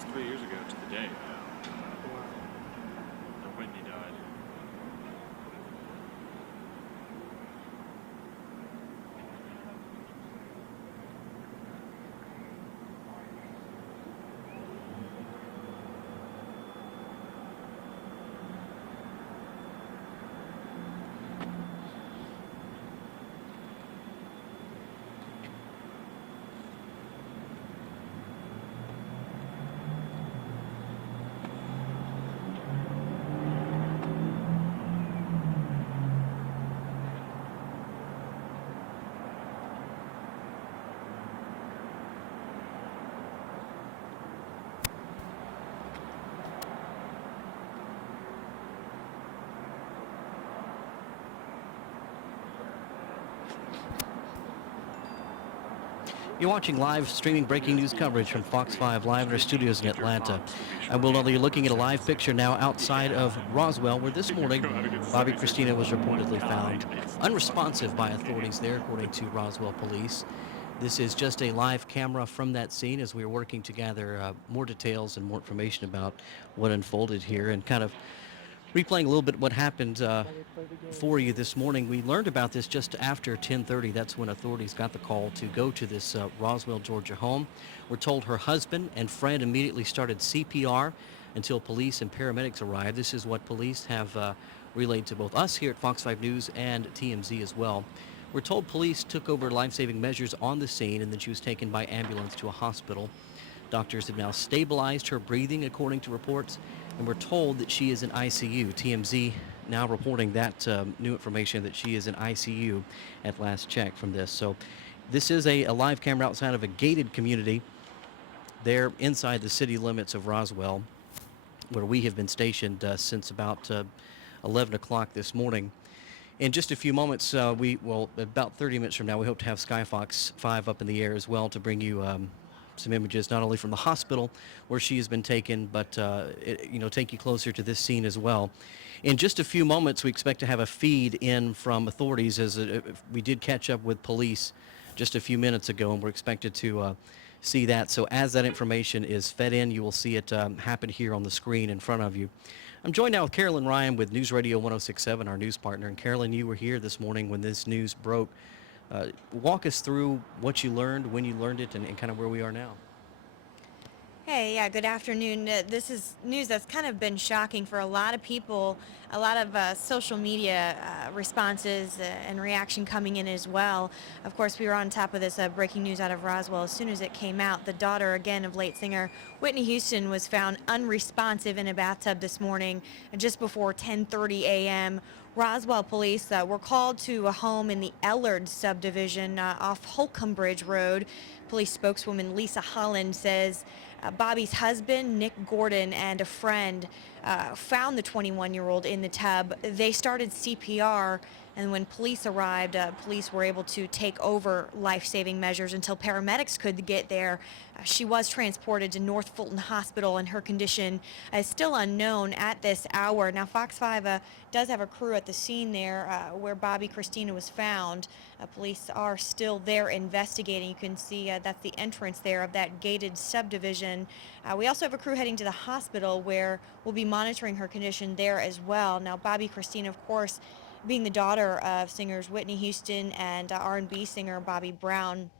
almost 3 years ago to the day that Whitney died. You're watching live streaming breaking news coverage from Fox 5 live in our studios in Atlanta. I will know that you're looking at a live picture now outside of Roswell, where this morning Bobbi Kristina was reportedly found unresponsive by authorities there, according to Roswell Police. This is just a live camera from that scene as we are working to gather more details and more information about what unfolded here, and kind of replaying a little bit what happened for you this morning. We learned about this just after 10:30. That's when authorities got the call to go to this Roswell, Georgia home. We're told her husband and friend immediately started CPR until police and paramedics arrived. This is what police have relayed to both us here at Fox 5 News and TMZ as well. We're told police took over life-saving measures on the scene, and then she was taken by ambulance to a hospital. Doctors have now stabilized her breathing, according to reports, and we're told that she is in ICU. TMZ now reporting that new information that she is in ICU at last check from this. So this is a live camera outside of a gated community there inside the city limits of Roswell, where we have been stationed since about 11 o'clock this morning. In just a few moments, about 30 minutes from now, we hope to have Skyfox 5 up in the air as well to bring you some images not only from the hospital where she has been taken, but take you closer to this scene as well. In just a few moments, we expect to have a feed in from authorities, as we did catch up with police just a few minutes ago, and we're expected to see that. So as that information is fed in, you will see it happen here on the screen in front of you. I'm joined now with Carolyn Ryan with News Radio 1067, our news partner. And Carolyn, you were here this morning when this news broke. Walk us through what you learned, when you learned it, and kind of where we are now. Hey, yeah, good afternoon. This is news that's kind of been shocking for a lot of people, a lot of social media responses and reaction coming in as well. Of course, we were on top of this breaking news out of Roswell as soon as it came out. The daughter, again, of late singer Whitney Houston was found unresponsive in a bathtub this morning just before 10:30 a.m. Roswell police were called to a home in the Ellard subdivision off Holcomb Bridge Road. Police spokeswoman Lisa Holland says Bobbi's husband, Nick Gordon, and a friend found the 21-year-old in the tub. They started CPR, and when police arrived, police were able to take over life-saving measures until paramedics could get there. She was transported to North Fulton Hospital, and her condition is still unknown at this hour. Now, Fox 5 does have a crew at the scene there where Bobbi Kristina was found. Police are still there investigating. You can see that's the entrance there of that gated subdivision. We also have a crew heading to the hospital where we'll be monitoring her condition there as well. Now, Bobbi Kristina, of course, being the daughter of singers Whitney Houston and R&B singer Bobbi Brown.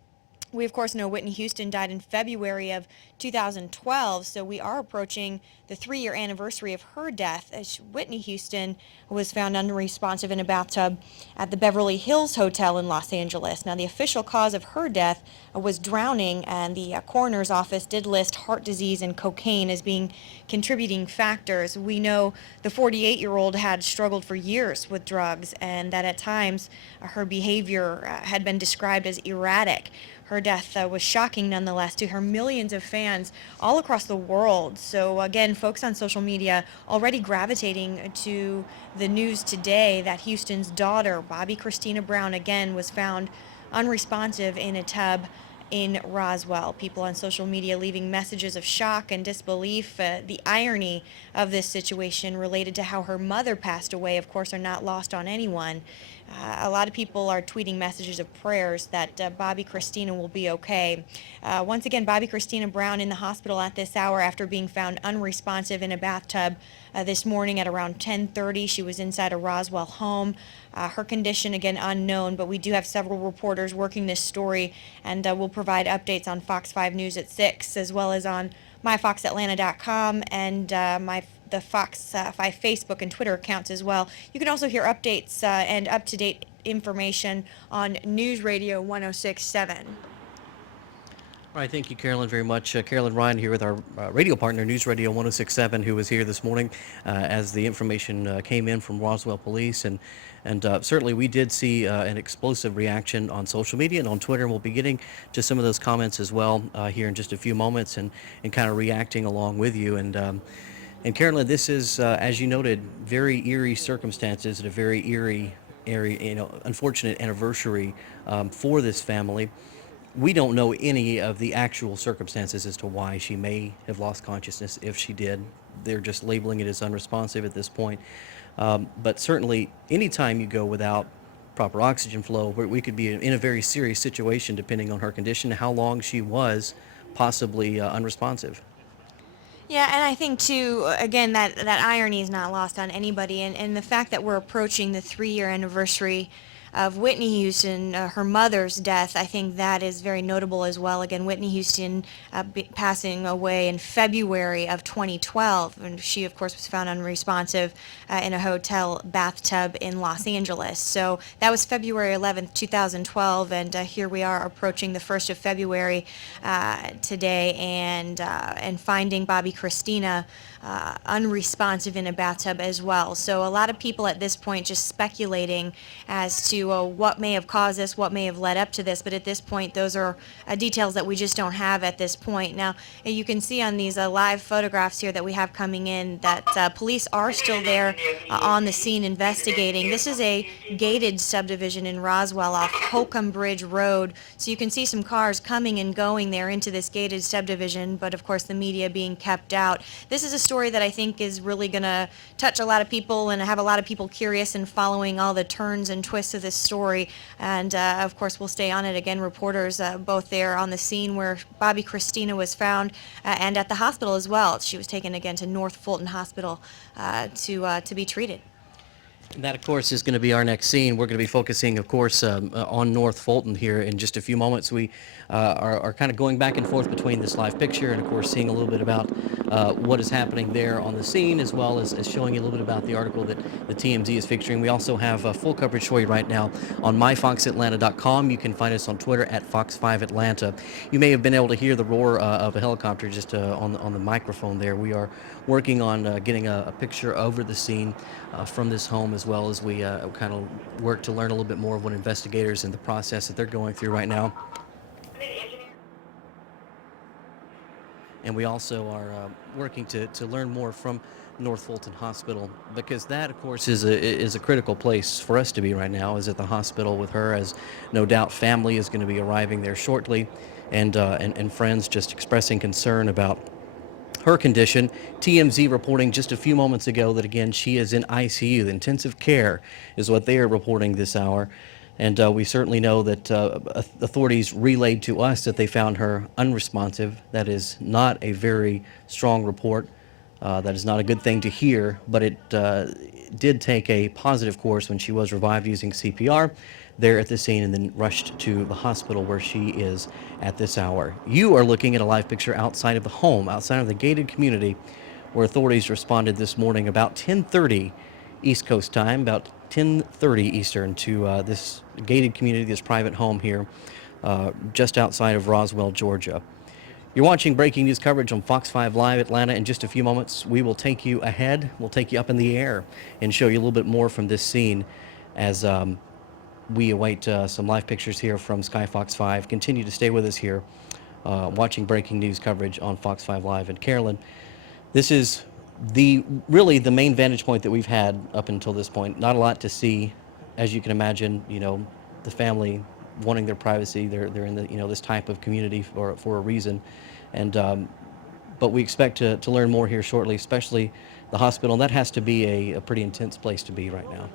We, of course, know Whitney Houston died in February of 2012, so we are approaching the 3-year anniversary of her death, as Whitney Houston was found unresponsive in a bathtub at the Beverly Hills Hotel in Los Angeles. Now, the official cause of her death was drowning, and the coroner's office did list heart disease and cocaine as being contributing factors. We know the 48-year-old had struggled for years with drugs, and that at times her behavior had been described as erratic. Her death was shocking nonetheless to her millions of fans all across the world. So again, folks on social media already gravitating to the news today that Houston's daughter, Bobbi Kristina Brown, again was found unresponsive in a tub in Roswell. People on social media leaving messages of shock and disbelief. The irony of this situation related to how her mother passed away, of course, are not lost on anyone. A lot of people are tweeting messages of prayers that Bobbi Kristina will be okay. Once again, Bobbi Kristina Brown in the hospital at this hour after being found unresponsive in a bathtub this morning at around 10:30. She was inside a Roswell home. Her condition, again, unknown, but we do have several reporters working this story, and we'll provide updates on Fox 5 News at 6, as well as on myfoxatlanta.com and the Fox 5 Facebook and Twitter accounts as well. You can also hear updates and up-to-date information on News Radio 106.7. All right, thank you, Carolyn, very much. Carolyn Ryan here with our radio partner, News Radio 106.7, who was here this morning as the information came in from Roswell Police. And certainly we did see an explosive reaction on social media and on Twitter. And we'll be getting to some of those comments as well here in just a few moments and kind of reacting along with you. And Carolyn, this is, as you noted, very eerie circumstances and a very eerie, unfortunate anniversary for this family. We don't know any of the actual circumstances as to why she may have lost consciousness if she did. They're just labeling it as unresponsive at this point. But certainly, anytime you go without proper oxygen flow, we could be in a very serious situation depending on her condition, how long she was possibly unresponsive. Yeah, and I think too, again, that irony is not lost on anybody, and the fact that we're approaching the 3-year anniversary of Whitney Houston, her mother's death, I think that is very notable as well. Again, Whitney Houston passing away in February of 2012, and she, of course, was found unresponsive in a hotel bathtub in Los Angeles. So that was February 11th, 2012, and here we are approaching the 1st of February today, and finding Bobbi Kristina unresponsive in a bathtub as well. So a lot of people at this point just speculating as to what may have caused this, what may have led up to this, but at this point those are details that we just don't have at this point. Now you can see on these live photographs here that we have coming in that police are still there on the scene investigating. This is a gated subdivision in Roswell off Holcomb Bridge Road, so you can see some cars coming and going there into this gated subdivision, but of course the media being kept out. This is a story that I think is really going to touch a lot of people and have a lot of people curious and following all the turns and twists of this story. And of course, we'll stay on it. Again, reporters both there on the scene where Bobbi Kristina was found and at the hospital as well. She was taken again to North Fulton Hospital to be treated. And that, of course, is going to be our next scene. We're going to be focusing, of course, on North Fulton here in just a few moments. We are kind of going back and forth between this live picture and, of course, seeing a little bit about what is happening there on the scene, as well as showing you a little bit about the article that the TMZ is featuring. We also have full coverage for you right now on myfoxatlanta.com. You can find us on Twitter at Fox5Atlanta. You may have been able to hear the roar of a helicopter just on the microphone there. We are working on getting a picture over the scene from this home, as well as we kind of work to learn a little bit more of what investigators and the process that they're going through right now. And we also are working to learn more from North Fulton Hospital, because that, of course, is a critical place for us to be right now, is at the hospital with her, as no doubt family is going to be arriving there shortly, and friends just expressing concern about her condition. TMZ reporting just a few moments ago that, again, she is in ICU. The intensive care is what they are reporting this hour. And we certainly know that authorities relayed to us that they found her unresponsive. That is not a very strong report. That is not a good thing to hear, but it did take a positive course when she was revived using CPR there at the scene and then rushed to the hospital where she is at this hour. You are looking at a live picture outside of the home, outside of the gated community, where authorities responded this morning about 10:30 East Coast time, about 10:30 Eastern, to this gated community, this private home here just outside of Roswell, Georgia. You're watching breaking news coverage on Fox 5 Live Atlanta. In just a few moments, we will take you ahead. We'll take you up in the air and show you a little bit more from this scene as we await some live pictures here from Sky Fox 5. Continue to stay with us here, watching breaking news coverage on Fox 5 Live. And Carolyn, this is really the main vantage point that we've had up until this point. Not a lot to see, as you can imagine. The family wanting their privacy. They're in this type of community for a reason, and but we expect to learn more here shortly, especially the hospital. And that has to be a pretty intense place to be right now.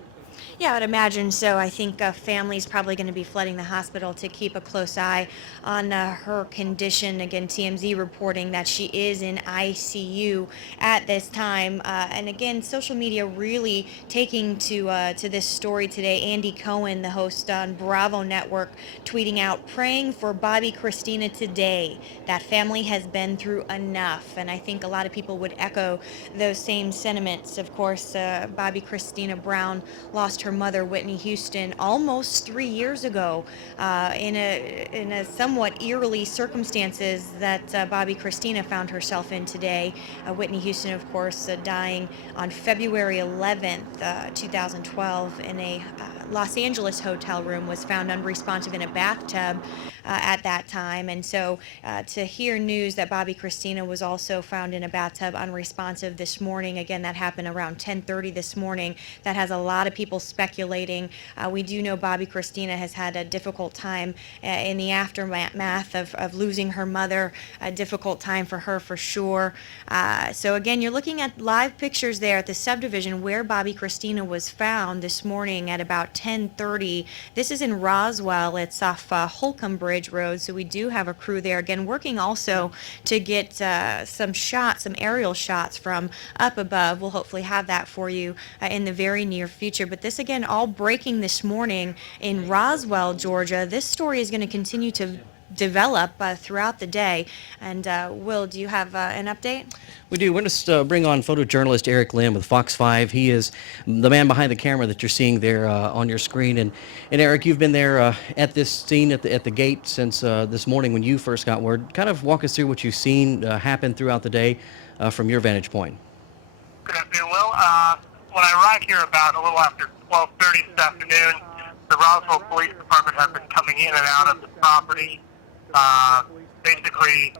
Yeah, I would imagine so. I think family's probably going to be flooding the hospital to keep a close eye on her condition. Again, TMZ reporting that she is in ICU at this time. And again, social media really taking to this story today. Andy Cohen, the host on Bravo Network, tweeting out, "Praying for Bobbi Kristina today. That family has been through enough." And I think a lot of people would echo those same sentiments. Of course, Bobbi Kristina Brown lost her mother, Whitney Houston, almost 3 years ago, in a somewhat eerily circumstances that Bobbi Kristina found herself in today. Whitney Houston, of course, dying on February 11th, 2012, in a Los Angeles hotel room, was found unresponsive in a bathtub at that time. And so to hear news that Bobbi Kristina was also found in a bathtub unresponsive this morning, again, that happened around 10:30 this morning, that has a lot of people speculating. We do know Bobbi Kristina has had a difficult time in the aftermath of losing her mother, a difficult time for her for sure. So again, you're looking at live pictures there at the subdivision where Bobbi Kristina was found this morning at about 10:30. This is in Roswell. It's off Holcomb Bridge Road. So we do have a crew there again working also to get some aerial shots from up above. We'll hopefully have that for you in the very near future. But this again, all breaking this morning in Roswell, Georgia. This story is going to continue to develop throughout the day. And Will, do you have an update? We do. We're going to bring on photojournalist Eric Lim with Fox 5. He is the man behind the camera that you're seeing there on your screen. And Eric, you've been there at this scene at the gate since this morning when you first got word. Kind of walk us through what you've seen happen throughout the day from your vantage point. Good afternoon, Will. When I arrived here about a little after 12:30 this afternoon, the Roswell Police Department have been coming in and out of the property. Basically,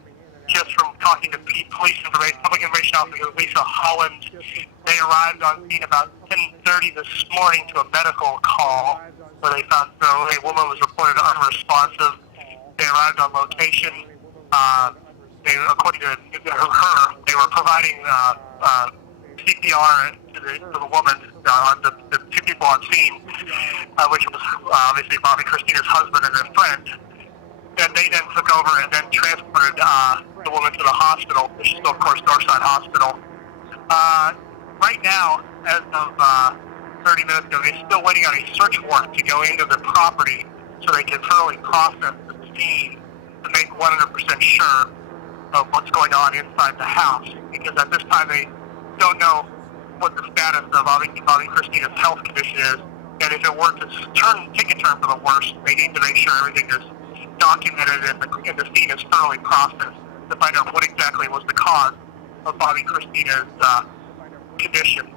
just from talking to public information officer Lisa Holland, they arrived on scene about 10:30 this morning to a medical call where they found a woman was reported unresponsive. They arrived on location. According to her, they were providing CPR to the woman, the two people on scene, which was obviously Bobbi Kristina's husband and their friend. And they then took over and then transported the woman to the hospital, which is, of course, Northside Hospital. Right now, as of 30 minutes ago, they're still waiting on a search warrant to go into the property so they can thoroughly process the scene to make 100% sure of what's going on inside the house. Because at this time, they don't know what the status of Bobbi Kristina's health condition is. And if it were to take a turn for the worse, they need to make sure everything is documented and the scene is thoroughly processed to find out what exactly was the cause of Bobbi Kristina's condition.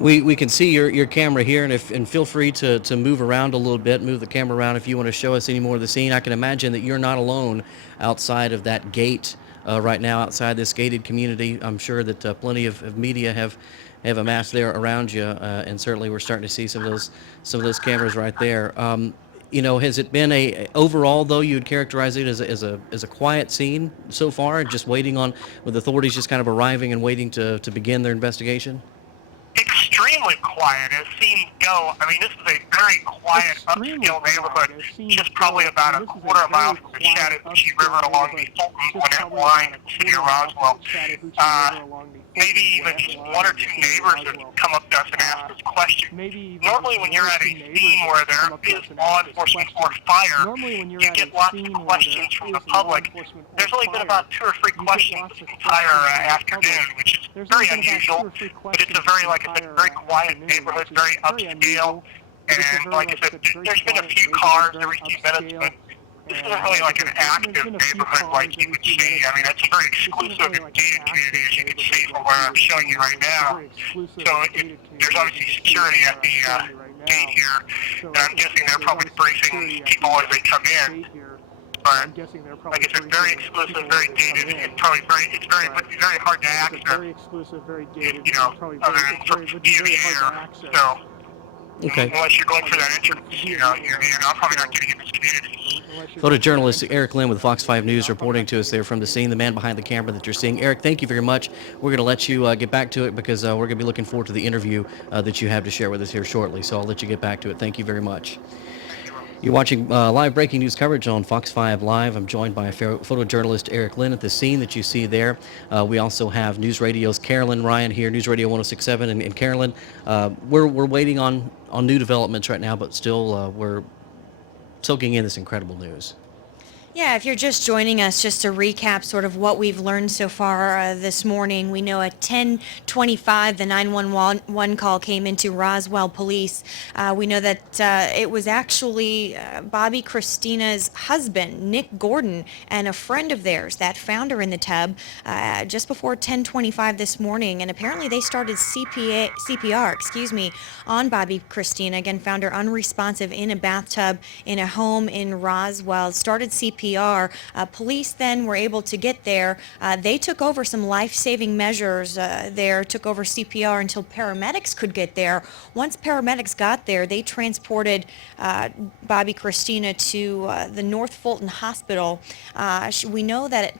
We can see your camera here, and feel free to move around a little bit, move the camera around if you want to show us any more of the scene. I can imagine that you're not alone outside of that gate right now, outside this gated community. I'm sure that plenty of media have amassed there around you, and certainly we're starting to see some of those cameras right there. Has it been overall though you'd characterize it as a quiet scene so far, just waiting on with authorities just kind of arriving and waiting to begin their investigation? Extremely quiet as scenes go. I mean, this is a very quiet, upscale neighborhood, just probably about a quarter mile from the Chattahoochee River along the Fulton Hospital line in the city of Roswell. Maybe even just one or two neighbors have come up to us and asked us questions. Normally when you're at a scene where there is law enforcement or fire, you get lots of questions from the public. There's only been about 2 or 3 questions this entire afternoon, which is very unusual, but it's a very quiet neighborhood, very upscale, and like I said, there's been a few cars every few minutes, but this isn't really like an active neighborhood like you would see. I mean, it's a very exclusive and gated community, as you can see from where I'm showing you right now. So there's obviously security at the gate here, and I'm guessing they're probably briefing people as they come in. But like I said, very exclusive, very gated, and probably would be very hard to access. Other than from DVA or so. Okay. Unless you're going for that entrance, you're probably not getting in this community. Photojournalist Eric Lynn with Fox 5 News reporting to us there from the scene, the man behind the camera that you're seeing. Eric, thank you very much. We're going to let you get back to it because we're going to be looking forward to the interview that you have to share with us here shortly. So I'll let you get back to it. Thank you very much. You're watching live breaking news coverage on Fox 5 Live. I'm joined by photojournalist Eric Lynn at the scene that you see there. We also have News Radio's Carolyn Ryan here, News Radio 106.7. And Carolyn, we're waiting on new developments right now, but still we're soaking in this incredible news. Yeah, if you're just joining us, just to recap sort of what we've learned so far this morning, we know at 10:25 the 911 call came into Roswell Police. We know that it was actually Bobbi Kristina's husband, Nick Gordon, and a friend of theirs that found her in the tub just before 10:25 this morning. And apparently they started CPR, on Bobbi Kristina. Again, found her unresponsive in a bathtub in a home in Roswell. Started CPR. Police then were able to get there. They took over some life-saving measures there, took over CPR until paramedics could get there. Once paramedics got there, they transported Bobbi Kristina to the North Fulton Hospital. We know that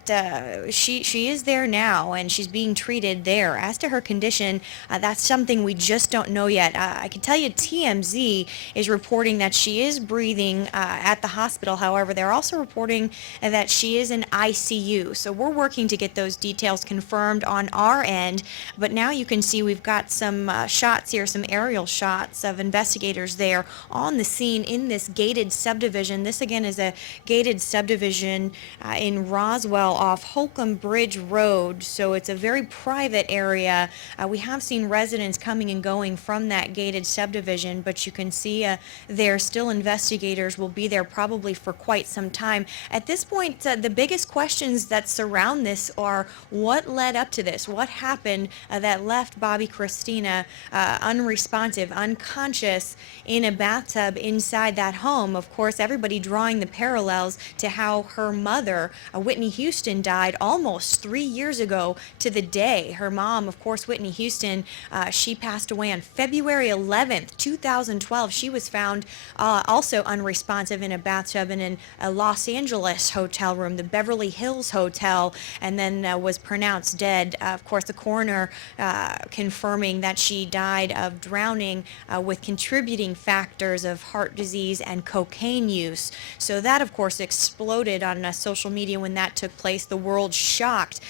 she is there now, and she's being treated there. As to her condition, that's something we just don't know yet. I can tell you TMZ is reporting that she is breathing at the hospital. However, they're also reporting that she is in ICU. So we're working to get those details confirmed on our end. But now you can see we've got some shots here, some aerial shots of investigators there on the scene in this gated subdivision. This again is a gated subdivision in Roswell off Holcomb Bridge Road. So it's a very private area. We have seen residents coming and going from that gated subdivision, but you can see there still investigators will be there probably for quite some time. At this point, the biggest questions that surround this are what led up to this? What happened that left Bobbi Kristina unresponsive, unconscious in a bathtub inside that home? Of course, everybody drawing the parallels to how her mother, Whitney Houston, died almost 3 years ago to the day. Her mom, of course, Whitney Houston, she passed away on February 11th, 2012. She was found also unresponsive in a bathtub in a Los Angeles hotel room, the Beverly Hills Hotel, and then was pronounced dead. Of course, the coroner confirming that she died of drowning with contributing factors of heart disease and cocaine use. So that, of course, exploded on social media when that took place. The world shocked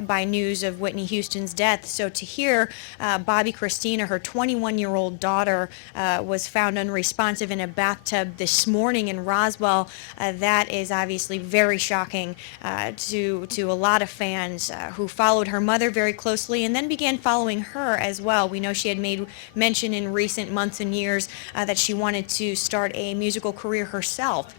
by news of Whitney Houston's death. So to hear Bobbi Kristina, her 21-year-old daughter, was found unresponsive in a bathtub this morning in Roswell, that is obviously very shocking to a lot of fans who followed her mother very closely and then began following her as well. We know she had made mention in recent months and years that she wanted to start a musical career herself.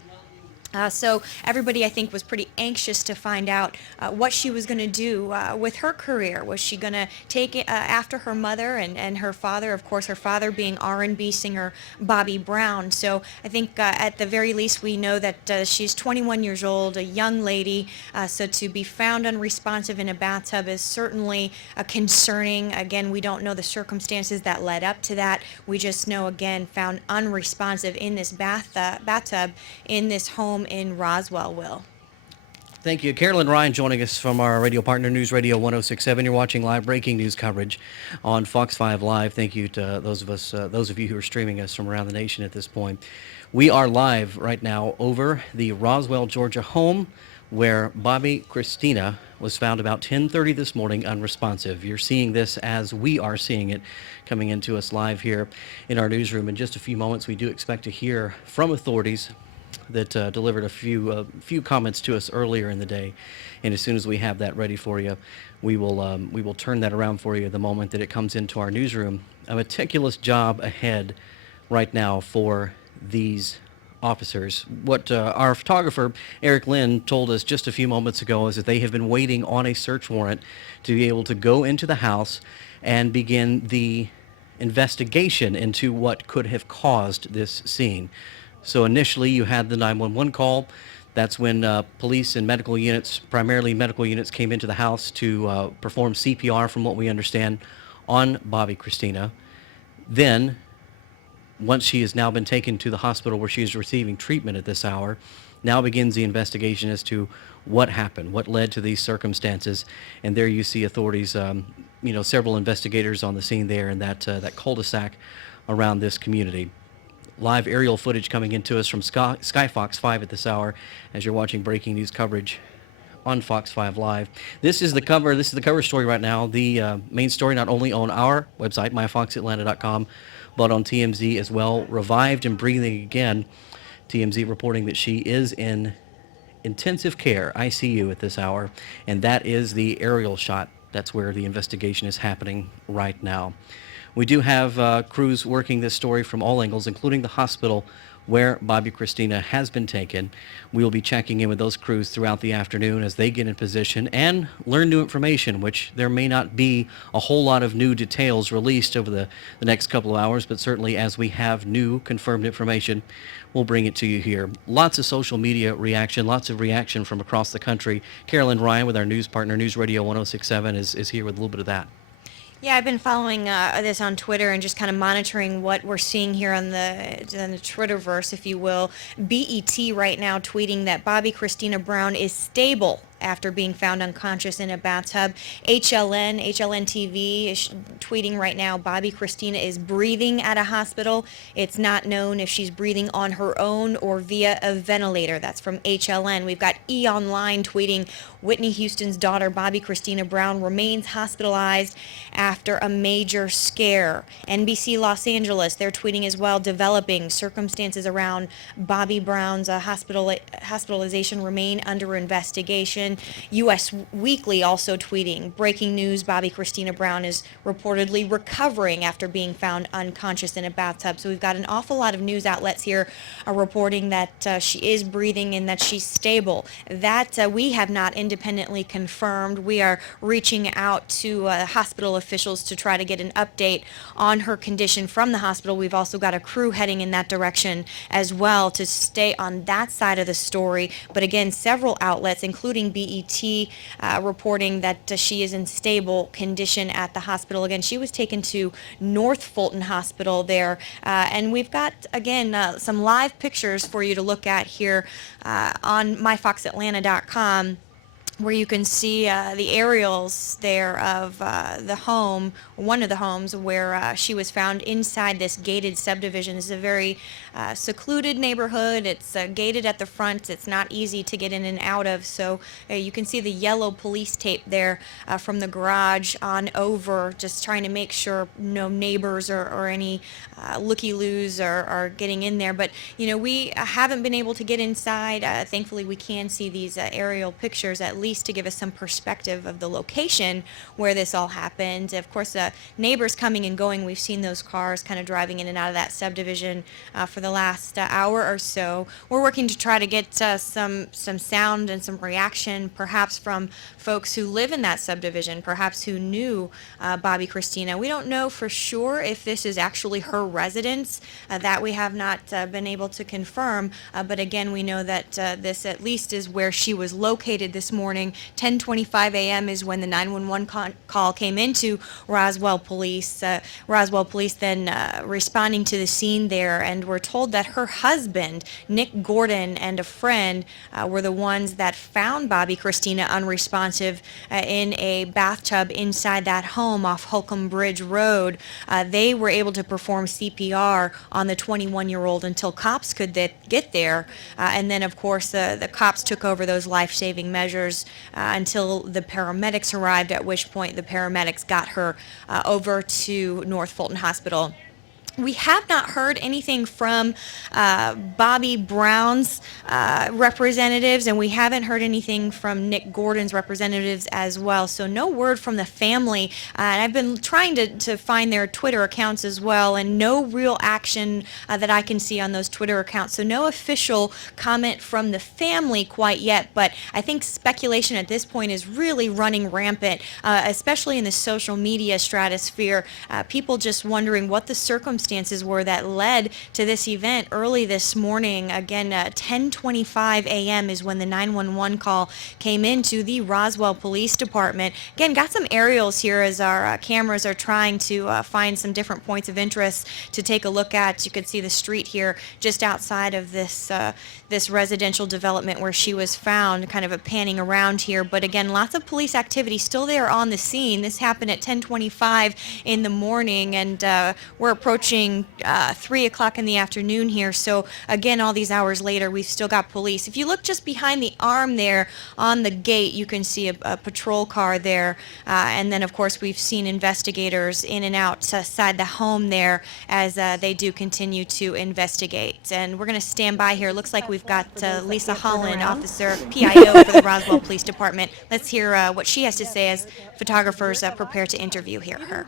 So everybody, I think, was pretty anxious to find out what she was going to do with her career. Was she going to take it after her mother and her father, of course, her father being R&B singer Bobby Brown. So I think at the very least we know that she's 21 years old, a young lady. So to be found unresponsive in a bathtub is certainly concerning. Again, we don't know the circumstances that led up to that. We just know, again, found unresponsive in this bathtub in this home in Roswell, Will. Thank you. Carolyn Ryan joining us from our radio partner, News Radio 106.7. You're watching live breaking news coverage on Fox 5 Live. Thank you to those of you who are streaming us from around the nation at this point. We are live right now over the Roswell, Georgia home where Bobbi Kristina was found about 10:30 this morning unresponsive. You're seeing this as we are seeing it coming into us live here in our newsroom. In just a few moments, we do expect to hear from authorities that delivered a few comments to us earlier in the day, and as soon as we have that ready for you, we will turn that around for you the moment that it comes into our newsroom. A meticulous job ahead right now for these officers. What our photographer Eric Lynn told us just a few moments ago is that they have been waiting on a search warrant to be able to go into the house and begin the investigation into what could have caused this scene. So initially you had the 911 call. That's when police and medical units, primarily medical units, came into the house to perform CPR, from what we understand, on Bobbi Kristina. Then, once she has now been taken to the hospital where she is receiving treatment at this hour, Now begins the investigation as to what happened, what led to these circumstances. And there you see authorities, several investigators on the scene there in that cul-de-sac around this community. Live aerial footage coming into us from Sky Fox 5 at this hour as you're watching breaking news coverage on Fox 5 Live. This is the cover story right now. The main story not only on our website, myfoxatlanta.com, but on TMZ as well. Revived and breathing again. TMZ reporting that she is in intensive care, ICU, at this hour, and that is the aerial shot. That's where the investigation is happening right now. We do have crews working this story from all angles, including the hospital where Bobbi Kristina has been taken. We will be checking in with those crews throughout the afternoon as they get in position and learn new information, which there may not be a whole lot of new details released over the next couple of hours, but certainly as we have new confirmed information, we'll bring it to you here. Lots of social media reaction, lots of reaction from across the country. Carolyn Ryan with our news partner, News Radio 1067, is here with a little bit of that. Yeah, I've been following this on Twitter and just kind of monitoring what we're seeing here on the Twitterverse, if you will. BET right now tweeting that Bobbi Kristina Brown is stable after being found unconscious in a bathtub. HLN TV is tweeting right now, Bobbi Kristina is breathing at a hospital. It's not known if she's breathing on her own or via a ventilator. That's from HLN. We've got E! Online tweeting, Whitney Houston's daughter, Bobbi Kristina Brown, remains hospitalized after a major scare. NBC Los Angeles, they're tweeting as well, developing circumstances around Bobbi Brown's hospitalization remain under investigation. U.S. Weekly also tweeting, breaking news, Bobbi Kristina Brown is reportedly recovering after being found unconscious in a bathtub. So we've got an awful lot of news outlets here reporting that she is breathing and that she's stable. That we have not independently confirmed. We are reaching out to hospital officials to try to get an update on her condition from the hospital. We've also got a crew heading in that direction as well to stay on that side of the story. But again, several outlets, including BET, reporting that she is in stable condition at the hospital. Again, she was taken to North Fulton Hospital there. And we've got, again, some live pictures for you to look at here on myfoxatlanta.com, where you can see the aerials there of the home, one of the homes where she was found inside this gated subdivision. This is a very secluded neighborhood. It's gated at the front. It's not easy to get in and out of. So you can see the yellow police tape there from the garage on over, just trying to make sure no neighbors or any looky-loos are getting in there. But, we haven't been able to get inside. Thankfully, we can see these aerial pictures at least to give us some perspective of the location where this all happened. Of course, neighbors coming and going. We've seen those cars kind of driving in and out of that subdivision for the last hour or so. We're working to try to get some sound and some reaction, perhaps from folks who live in that subdivision, perhaps who knew Bobbi Kristina. We don't know for sure if this is actually her residence. That we have not been able to confirm. But again, we know that this at least is where she was located this morning. 10:25 a.m. is when the 911 call came into Roswell Police. Roswell Police then responding to the scene there, and we're told that her husband, Nick Gordon, and a friend were the ones that found Bobbi Kristina unresponsive in a bathtub inside that home off Holcomb Bridge Road. They were able to perform CPR on the 21-year-old until cops could get there. And then, of course, the cops took over those life-saving measures until the paramedics arrived, at which point the paramedics got her over to North Fulton Hospital. We have not heard anything from Bobbi Brown's representatives, and we haven't heard anything from Nick Gordon's representatives as well. So no word from the family. And I've been trying to find their Twitter accounts as well, and no real action that I can see on those Twitter accounts. So no official comment from the family quite yet, but I think speculation at this point is really running rampant, especially in the social media stratosphere. People just wondering what the circumstances circumstances were that led to this event early this morning. Again, 10:25 a.m. is when the 911 call came into the Roswell Police Department. Again, got some aerials here as our cameras are trying to find some different points of interest to take a look at. You could see the street here just outside of this this residential development where she was found, kind of a panning around here. But again, lots of police activity still there on the scene. This happened at 10:25 in the morning, and we're approaching 3 o'clock in the afternoon here. So again, all these hours later, we've still got police. If you look just behind the arm there on the gate, you can see a patrol car there. And then, of course, we've seen investigators in and outside the home there as they do continue to investigate. And we're going to stand by here. Looks like we've got Lisa Holland, officer, PIO for the Roswell Police Department. Let's hear what she has to say as photographers prepare to interview her.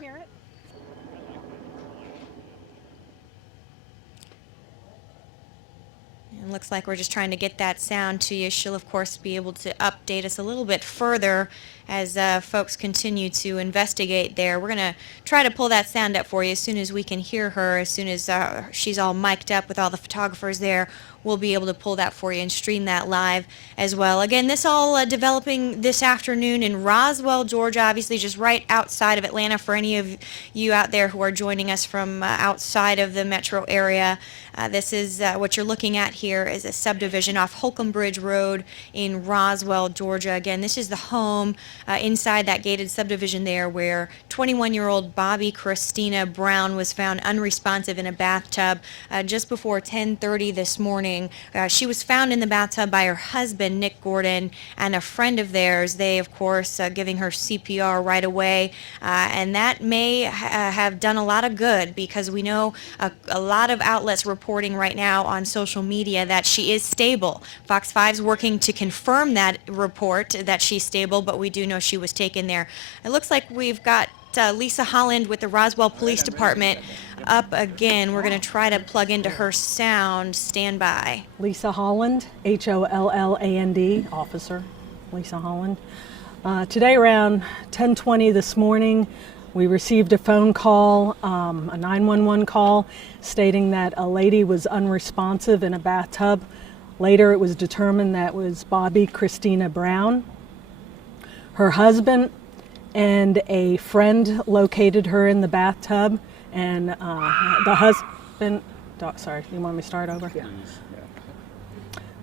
It looks like we're just trying to get that sound to you. She'll, of course, be able to update us a little bit further as folks continue to investigate there. We're going to try to pull that sound up for you as soon as we can hear her. As soon as she's all mic'd up with all the photographers there, we'll be able to pull that for you and stream that live as well. Again, this all developing this afternoon in Roswell, Georgia, obviously just right outside of Atlanta. For any of you out there who are joining us from outside of the metro area, this is what you're looking at here is a subdivision off Holcomb Bridge Road in Roswell, Georgia. Again, this is the home inside that gated subdivision there where 21-year-old Bobbi Kristina Brown was found unresponsive in a bathtub just before 10:30 this morning. She was found in the bathtub by her husband, Nick Gordon, and a friend of theirs. They, of course, giving her CPR right away, and that may have done a lot of good because we know a lot of outlets reporting right now on social media that she is stable. Fox 5's working to confirm that report that she's stable, but we do know she was taken there. It looks like we've got Lisa Holland with the Roswell Police Department up again. We're going to try to plug into her sound. Stand by. Lisa Holland, Holland, officer, Lisa Holland. Today around 10:20 this morning, we received a phone call, a 911 call, stating that a lady was unresponsive in a bathtub. Later it was determined that was Bobbi Kristina Brown. Her husband and a friend located her in the bathtub, and the husband, sorry, you want me to start over? Yeah.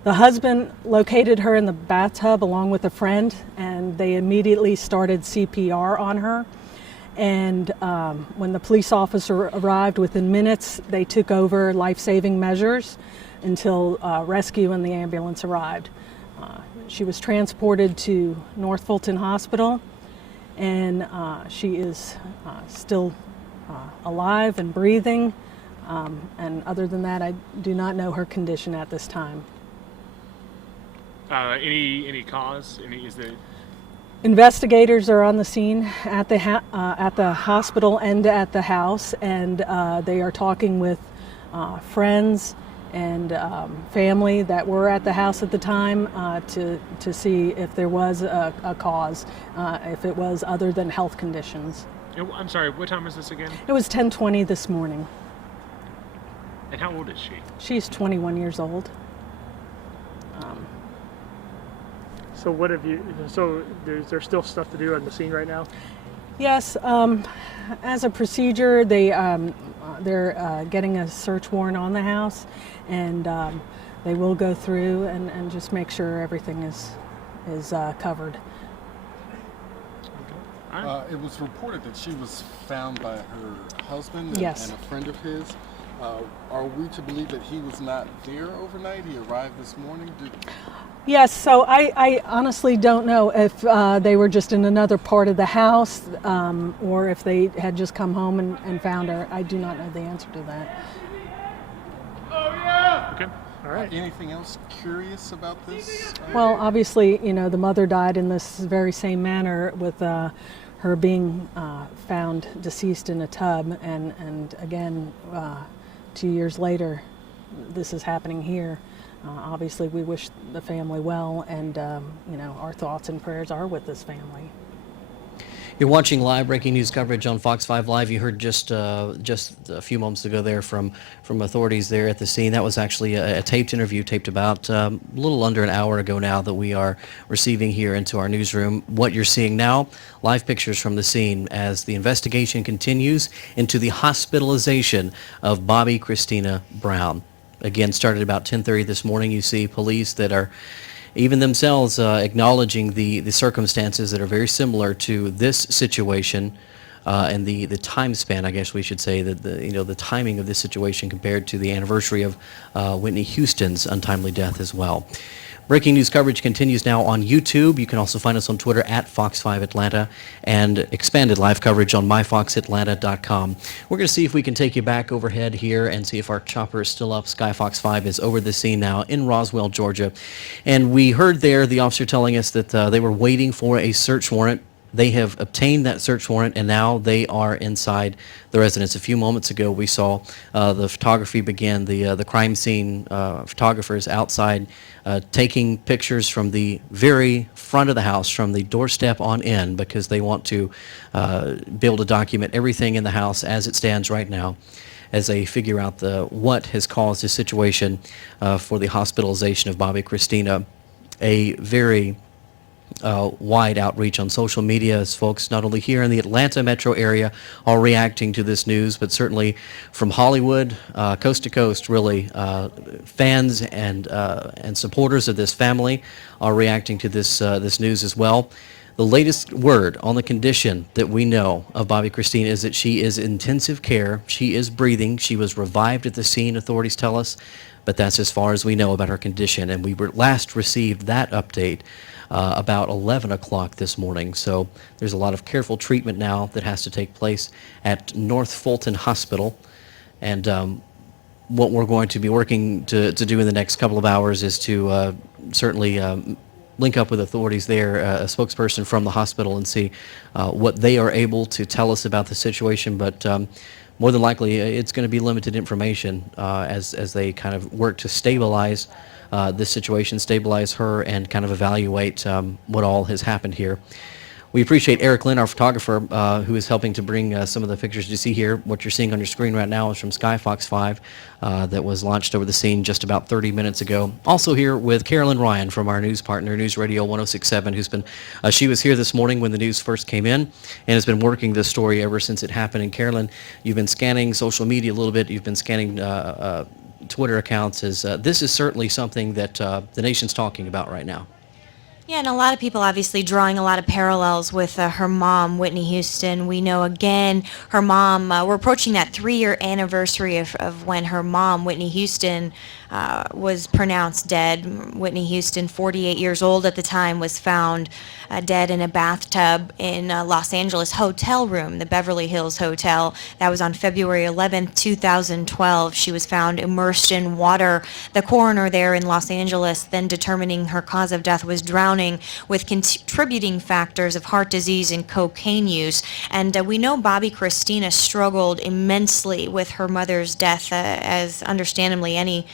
The husband located her in the bathtub along with a friend, and they immediately started CPR on her. And when the police officer arrived within minutes, they took over life-saving measures until rescue and the ambulance arrived. She was transported to North Fulton Hospital, and she is still alive and breathing. And other than that, I do not know her condition at this time. Any cause? Is there? Investigators are on the scene at the hospital and at the house, and they are talking with friends and family that were at the house at the time to see if there was a cause, if it was other than health conditions. I'm sorry, what time was this again? It was 10:20 this morning. And how old is she? She's 21 years old. So what have you? So there's still stuff to do on the scene right now. Yes, as a procedure, they're getting a search warrant on the house, and they will go through and just make sure everything is covered. It was reported that she was found by her husband Yes. and a friend of his. Are we to believe that he was not there overnight? He arrived this morning? Yes, so I honestly don't know if they were just in another part of the house or if they had just come home and found her. I do not know the answer to that. Okay. All right. Anything else curious about this? Well, obviously, the mother died in this very same manner with her being found deceased in a tub, and again, 2 years later, this is happening here. Obviously, we wish the family well, and our thoughts and prayers are with this family. You're watching live breaking news coverage on Fox 5 Live. You heard just a few moments ago there from authorities there at the scene. That was actually a taped interview, taped about a little under an hour ago now, that we are receiving here into our newsroom. What you're seeing now, live pictures from the scene as the investigation continues into the hospitalization of Bobbi Kristina Brown. Again, started about 10:30 this morning. You see police that are even themselves acknowledging the circumstances that are very similar to this situation, and the time span, I guess we should say, that the timing of this situation compared to the anniversary of Whitney Houston's untimely death as well. Breaking news coverage continues now on YouTube. You can also find us on Twitter at Fox5 Atlanta, and expanded live coverage on myfoxatlanta.com. We're going to see if we can take you back overhead here and see if our chopper is still up. Sky Fox 5 is over the scene now in Roswell, Georgia. And we heard there the officer telling us that they were waiting for a search warrant. They have obtained that search warrant, and now they are inside the residence. A few moments ago, we saw the photography begin. The crime scene photographers outside taking pictures from the very front of the house, from the doorstep on in, because they want to be able to document everything in the house as it stands right now, as they figure out what has caused this situation for the hospitalization of Bobbi Kristina. A very wide outreach on social media, as folks not only here in the Atlanta metro area are reacting to this news, but certainly from Hollywood, coast to coast, really, fans and supporters of this family are reacting to this news as well. The latest word on the condition that we know of Bobbi Kristina is that she is in intensive care. She is breathing. She was revived at the scene, authorities tell us, but that's as far as we know about her condition. And we were last received that update about 11 o'clock this morning. So there's a lot of careful treatment now that has to take place at North Fulton Hospital. And what we're going to be working to do in the next couple of hours is to certainly link up with authorities there, a spokesperson from the hospital, and see what they are able to tell us about the situation. But more than likely, it's going to be limited information as they kind of work to stabilize this situation, stabilize her, and kind of evaluate what all has happened here. We appreciate Eric Lynn, our photographer, who is helping to bring some of the pictures you see here. What you're seeing on your screen right now is from Sky Fox 5 that was launched over the scene just about 30 minutes ago. Also here with Carolyn Ryan from our news partner, News Radio 1067, who's been, she was here this morning when the news first came in and has been working this story ever since it happened. And Carolyn, you've been scanning social media a little bit. You've been scanning Twitter accounts. This is certainly something that the nation's talking about right now. Yeah, and a lot of people obviously drawing a lot of parallels with her mom, Whitney Houston. We know, again, her mom, we're approaching that 3-year anniversary of when her mom, Whitney Houston, was pronounced dead. Whitney Houston, 48 years old at the time, was found dead in a bathtub in a Los Angeles hotel room, the Beverly Hills Hotel. That was on February 11th, 2012. She was found immersed in water. The coroner there in Los Angeles then determining her cause of death was drowning, with contributing factors of heart disease and cocaine use. And we know Bobbi Kristina struggled immensely with her mother's death, as understandably any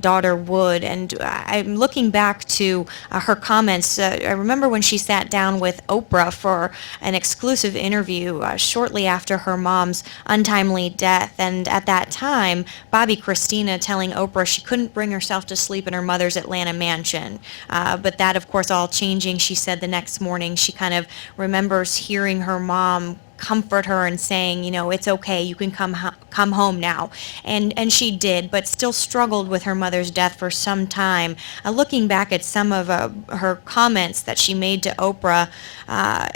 daughter would. And I'm looking back to her comments. I remember when she sat down with Oprah for an exclusive interview shortly after her mom's untimely death. And at that time, Bobbi Kristina telling Oprah she couldn't bring herself to sleep in her mother's Atlanta mansion. But that, of course, all changing. She said the next morning she kind of remembers hearing her mom comfort her and saying, you know, it's okay, you can come home now. And she did, but still struggled with her mother's death for some time. Looking back at some of her comments that she made to Oprah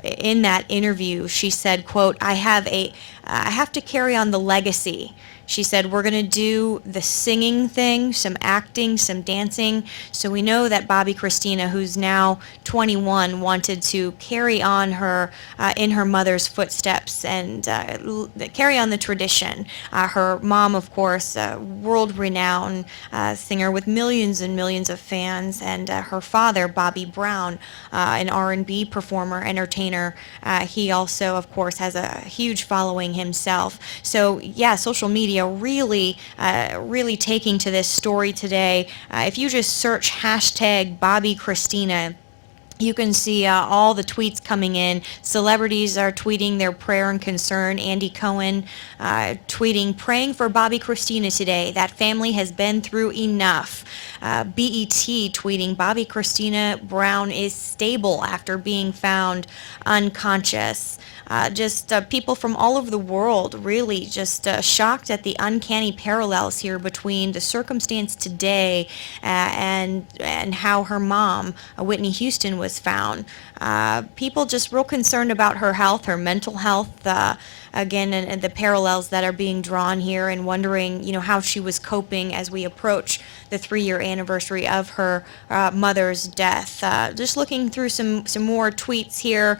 in that interview, she said, quote, I have to carry on the legacy. She said, we're going to do the singing thing, some acting, some dancing. So we know that Bobbi Kristina, who's now 21, wanted to carry on her in her mother's footsteps and carry on the tradition. Her mom, of course, world-renowned singer with millions and millions of fans, and her father, Bobbi Brown, an R&B performer, entertainer. He also, of course, has a huge following himself. So, yeah, social media really taking to this story today. If you just search hashtag Bobbi Kristina, You can see all the tweets coming in. Celebrities are tweeting their prayer and concern. Andy Cohen tweeting, praying for Bobbi Kristina today. That family has been through enough. BET tweeting, Bobbi Kristina Brown is stable after being found unconscious. Just people from all over the world really just shocked at the uncanny parallels here between the circumstance today and how her mom, Whitney Houston, was found. People just real concerned about her health, her mental health, again, and the parallels that are being drawn here, and wondering, how she was coping as we approach the 3-year anniversary of her mother's death. Just looking through some more tweets here.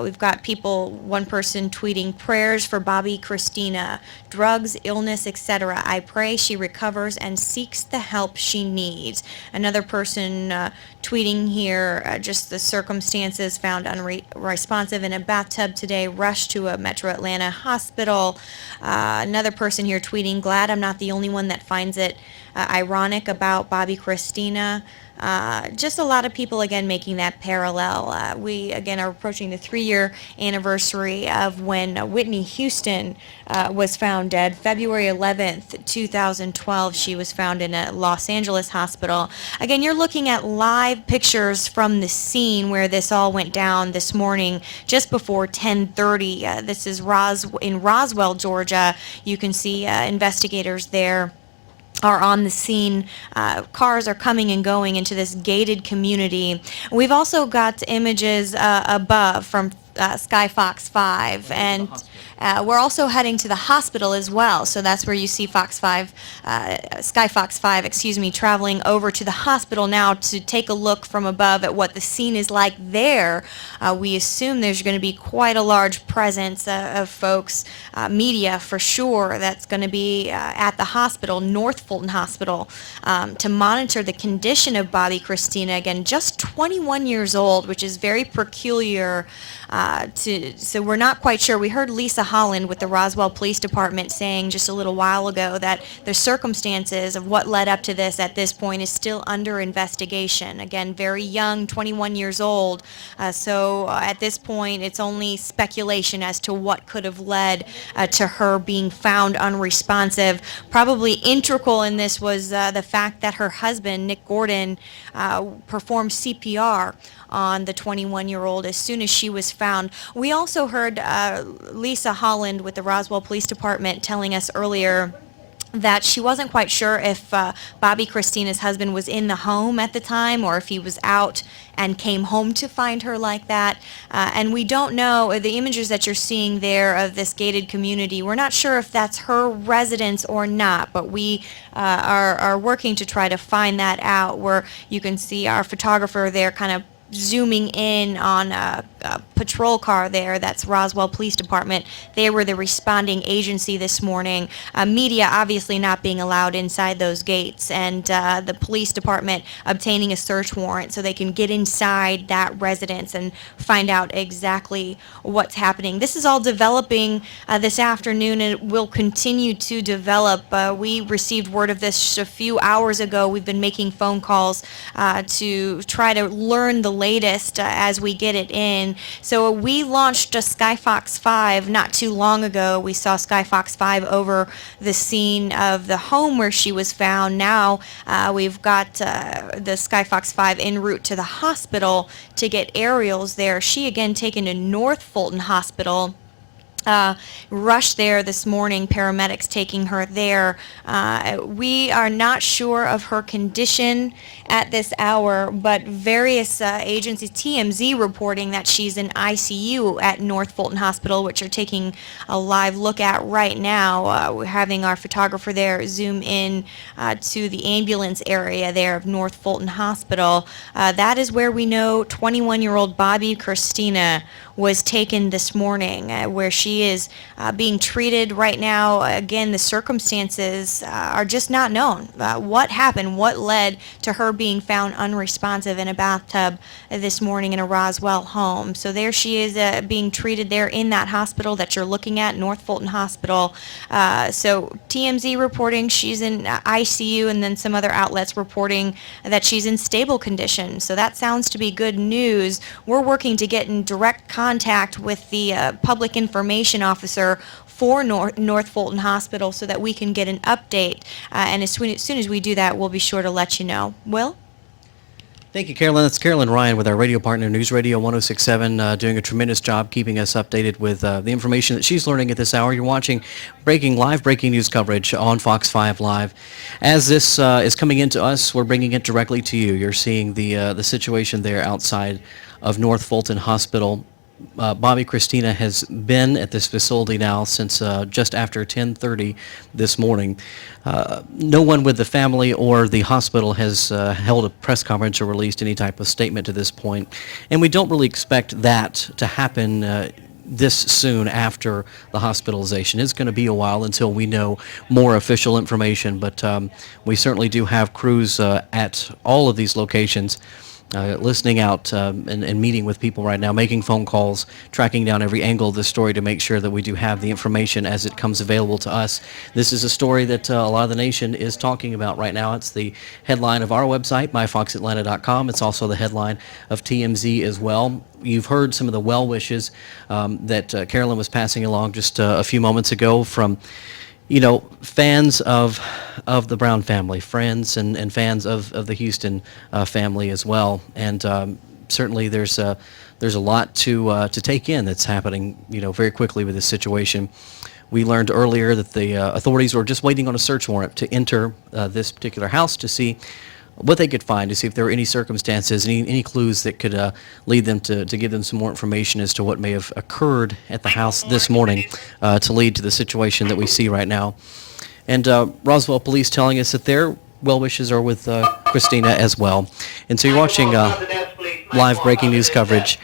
We've got one person tweeting, prayers for Bobbi Kristina, drugs, illness, etc. I pray she recovers and seeks the help she needs. Another person tweeting here, just the circumstances, found unresponsive in a bathtub today, rushed to a Metro Atlanta hospital. Another person here tweeting, glad I'm not the only one that finds it ironic about Bobbi Kristina. Just a lot of people, again, making that parallel. We, again, are approaching the 3-year anniversary of when Whitney Houston was found dead. February 11th, 2012, she was found in a Los Angeles hospital. Again, you're looking at live pictures from the scene where this all went down this morning, just before 10:30. This is in Roswell, Georgia. You can see investigators there are on the scene. Cars are coming and going into this gated community. We've also got images above from Skyfox 5, and we're also heading to the hospital as well. So that's where you see Skyfox 5, traveling over to the hospital now to take a look from above at what the scene is like there. We assume there's going to be quite a large presence of folks, media for sure, that's going to be at the hospital, North Fulton Hospital, to monitor the condition of Bobbi Kristina. Again, just 21 years old, which is very peculiar. So we're not quite sure. We heard Lisa Holland with the Roswell Police Department saying just a little while ago that the circumstances of what led up to this at this point is still under investigation. Again, very young, 21 years old. So at this point, it's only speculation as to what could have led to her being found unresponsive. Probably integral in this was the fact that her husband, Nick Gordon, performed CPR on the 21-year-old as soon as she was found. We also heard Lisa Holland with the Roswell Police Department telling us earlier that she wasn't quite sure if Bobbi Kristina's husband was in the home at the time or if he was out and came home to find her like that. And we don't know, the images that you're seeing there of this gated community, we're not sure if that's her residence or not, but we are working to try to find that out, where you can see our photographer there kind of zooming in on a patrol car there. That's Roswell Police Department. They were the responding agency this morning. Media obviously not being allowed inside those gates, and the police department obtaining a search warrant so they can get inside that residence and find out exactly what's happening. This is all developing this afternoon, and it will continue to develop. We received word of this just a few hours ago. We've been making phone calls to try to learn the latest as we get it in. So we launched a Skyfox 5 not too long ago. We saw Skyfox 5 over the scene of the home where she was found. Now we've got the Skyfox 5 en route to the hospital to get aerials there. She again taken to North Fulton Hospital. Rushed there this morning, paramedics taking her there. We are not sure of her condition at this hour, but various agencies, TMZ reporting that she's in ICU at North Fulton Hospital, which are taking a live look at right now. We're having our photographer there zoom in to the ambulance area there of North Fulton Hospital. That is where we know 21-year-old Bobbi Kristina was taken this morning, where she She is being treated right now. Again, the circumstances are just not known. What happened? What led to her being found unresponsive in a bathtub this morning in a Roswell home? So there she is being treated there in that hospital that you're looking at, North Fulton Hospital. So TMZ reporting she's in ICU, and then some other outlets reporting that she's in stable condition. So that sounds to be good news. We're working to get in direct contact with the public information officer for North Fulton Hospital so that we can get an update. And as soon as we do that, we'll be sure to let you know. Will? Thank you, Carolyn. That's Carolyn Ryan with our radio partner, News Radio 106.7, doing a tremendous job keeping us updated with the information that she's learning at this hour. You're watching live breaking news coverage on Fox 5 Live. As this is coming into us, we're bringing it directly to you. You're seeing the situation there outside of North Fulton Hospital. Bobbi Kristina has been at this facility now since just after 10:30 this morning. No one with the family or the hospital has held a press conference or released any type of statement to this point, and we don't really expect that to happen this soon after the hospitalization. It's going to be a while until we know more official information, but we certainly do have crews at all of these locations listening out and meeting with people right now, making phone calls, tracking down every angle of the story to make sure that we do have the information as it comes available to us. This is a story that a lot of the nation is talking about right now. It's the headline of our website, myfoxatlanta.com. It's also the headline of TMZ as well. You've heard some of the well wishes that Carolyn was passing along just a few moments ago from fans of the Brown family, friends and fans of the Houston family as well. And certainly there's a lot to take in that's happening, very quickly with this situation. We learned earlier that the authorities were just waiting on a search warrant to enter this particular house to see what they could find, to see if there were any circumstances, any clues that could lead them to give them some more information as to what may have occurred at the house this morning to lead to the situation that we see right now. And Roswell Police telling us that their well wishes are with Kristina as well. And so you're watching live breaking news coverage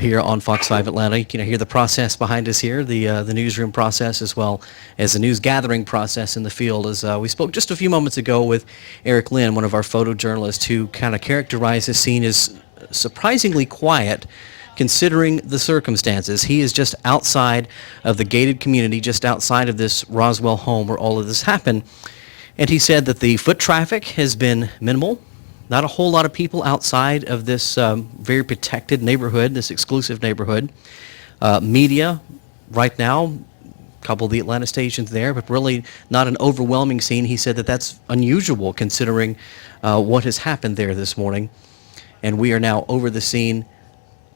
here on Fox 5 Atlanta. You can hear the process behind us here, the newsroom process, as well as the news gathering process in the field. As we spoke just a few moments ago with Eric Lynn, one of our photojournalists, who kind of characterized the scene as surprisingly quiet considering the circumstances. He is just outside of the gated community, just outside of this Roswell home where all of this happened. And he said that the foot traffic has been minimal. Not a whole lot of people outside of this very protected neighborhood, this exclusive neighborhood. Media right now, a couple of the Atlanta stations there, but really not an overwhelming scene. He said that that's unusual considering what has happened there this morning. And we are now over the scene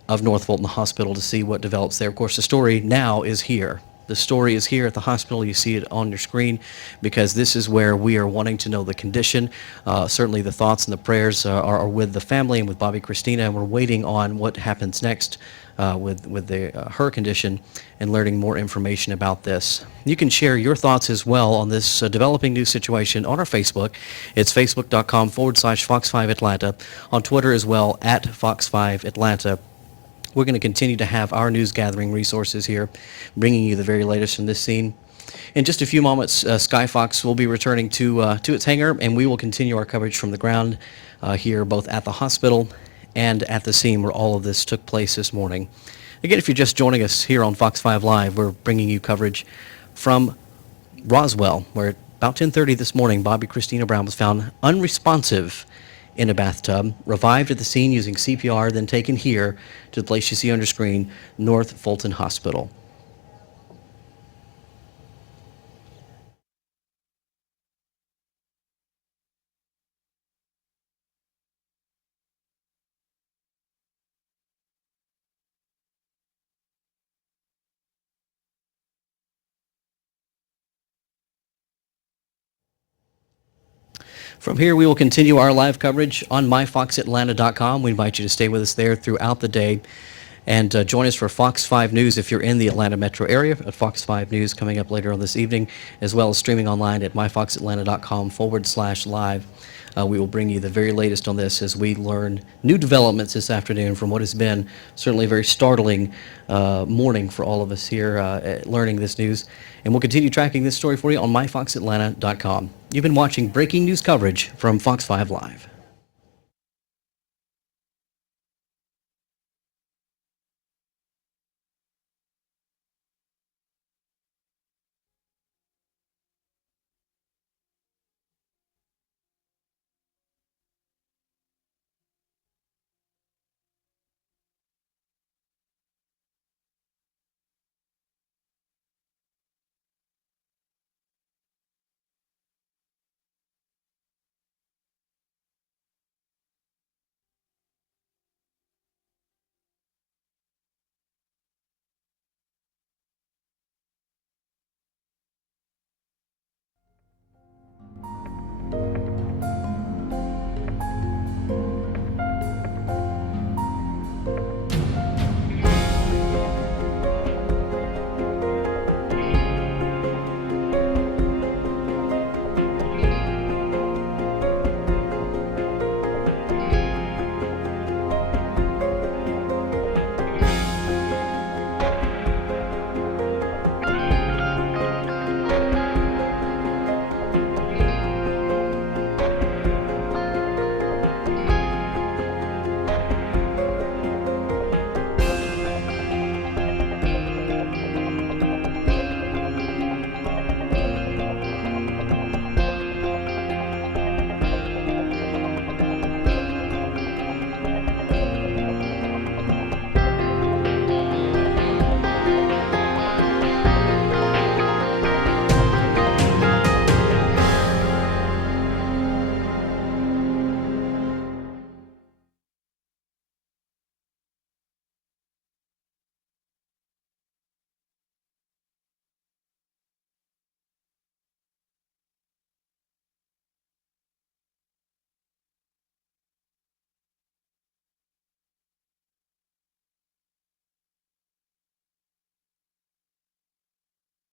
of North Fulton Hospital to see what develops there. Of course, the story now is here. The story is here at the hospital. You see it on your screen because this is where we are wanting to know the condition. Certainly the thoughts and the prayers are with the family and with Bobbi Kristina, and we're waiting on what happens next with her condition and learning more information about this. You can share your thoughts as well on this developing news situation on our Facebook. It's facebook.com/Fox5Atlanta. On Twitter as well, at Fox5Atlanta. We're going to continue to have our news gathering resources here, bringing you the very latest from this scene. In just a few moments, Skyfox will be returning to its hangar, and we will continue our coverage from the ground here, both at the hospital and at the scene where all of this took place this morning. Again, if you're just joining us here on Fox 5 Live, we're bringing you coverage from Roswell, where at about 10:30 this morning, Bobbi Kristina Brown was found unresponsive in a bathtub, revived at the scene using CPR, then taken here to the place you see on your screen, North Fulton Hospital. From here, we will continue our live coverage on myfoxatlanta.com. We invite you to stay with us there throughout the day and join us for Fox 5 News if you're in the Atlanta metro area. At Fox 5 News coming up later on this evening, as well as streaming online at myfoxatlanta.com/live. We will bring you the very latest on this as we learn new developments this afternoon from what has been certainly a very startling morning for all of us here learning this news. And we'll continue tracking this story for you on myfoxatlanta.com. You've been watching breaking news coverage from Fox 5 Live.